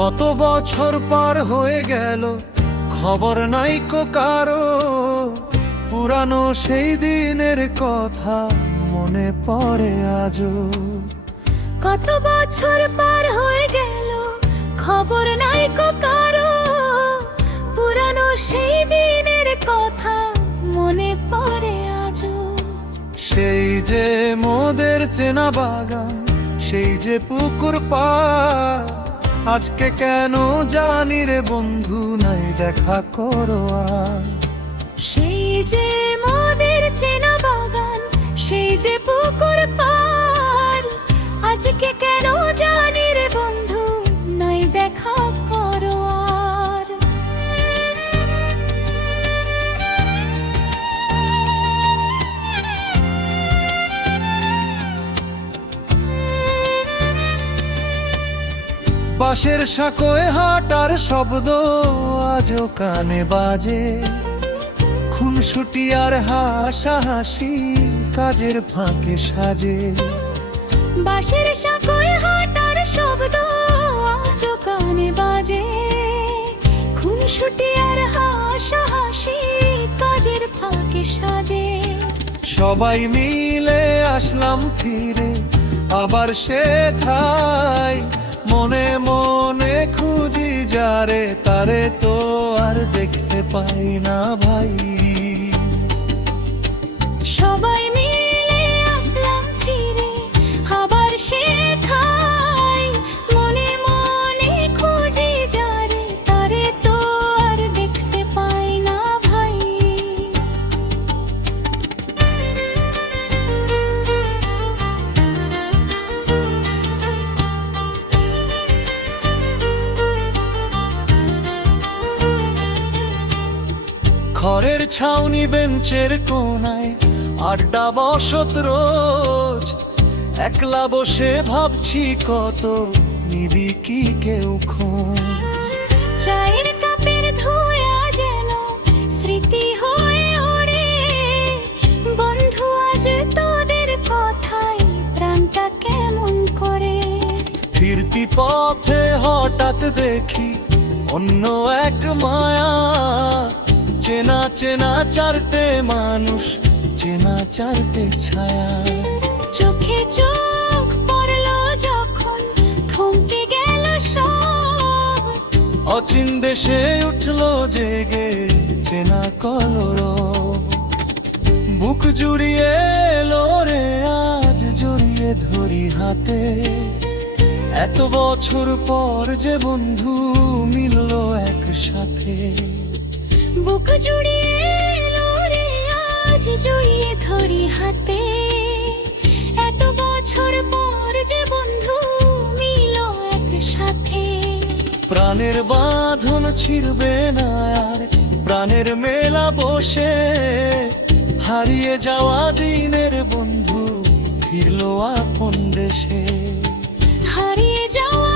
কত বছর পার হয়ে গেল, খবর নাই কো কারো। পুরানো সেই দিনের কথা মনে পড়ে আজও। কত বছর পার হয়ে গেল, খবর নাই কো কারো। পুরানো সেই দিনের কথা মনে পড়ে আজও। সেই যে মোদের চেনা বাগান, সেই যে পুকুর পাড়, আজকে কেন জানি রে বন্ধু নাই দেখা করো আর। সেই যে মোদের চেনা বাগান, সেই যে পুকুর পাড়, আজকে কেন জানি রে বন্ধু নাই দেখা করো আর। বাঁশের সাঁকোয় হাঁটার শব্দ আজও কানে বাজে। খুনসুটি আর হাসাহাসি কাজের ফাঁকে সাজে। বাঁশের সাঁকোয় হাঁটার শব্দ আজও কানে বাজে। খুনসুটি আর হাসাহাসি কাজের ফাঁকে সাজে। সবাই মিলে আসলাম ফিরে আবার সে ঠাই। মনে মনে খুঁজি যারে, তারে তো আর দেখতে পাই না ভাই। সবাই মিলে আসলাম ফিরে আবার সে ঠাই। মনে মনে খুঁজি যারে, তারে তো আর দেখতে পাই না ভাই। ঘরের ছাউনি বেঞ্চের কোনায় আড্ডা বসত রোজ। একলা বসে ভাবছি কত নিবি কি কেউ খোঁজ। চায়ের কাপের ধোঁয়া যেন স্মৃতি হয়ে ওড়ে। বন্ধু আজ তোদের কথাই প্রাণটা কেমন করে। ফিরতি পথে হঠাৎ দেখি অন্য এক মায়া। চেনা চেনা চারটে মানুষ, চেনা চারটে ছায়া। চোখে চোখ পড়লো যখন থমকে গেল সব। অচিন দেশে উঠলো জেগে চেনা কলরব। বুক জুড়িয়ে এলো রে আজ জড়িয়ে ধরি হাতে। এত বছর পর যে বন্ধু মিললো একসাথে। বুক জুড়িয়ে এলো রে আজ জড়িয়ে ধরি হাতে। এত বছর পর যে বন্ধু মিল একসাথে। প্রাণের বাঁধন ছিড়বে না আর, প্রাণের মেলা বসে। হারিয়ে যাওয়া দিনের বন্ধু ফিরলো আপন দেশে। হারিয়ে যাওয়া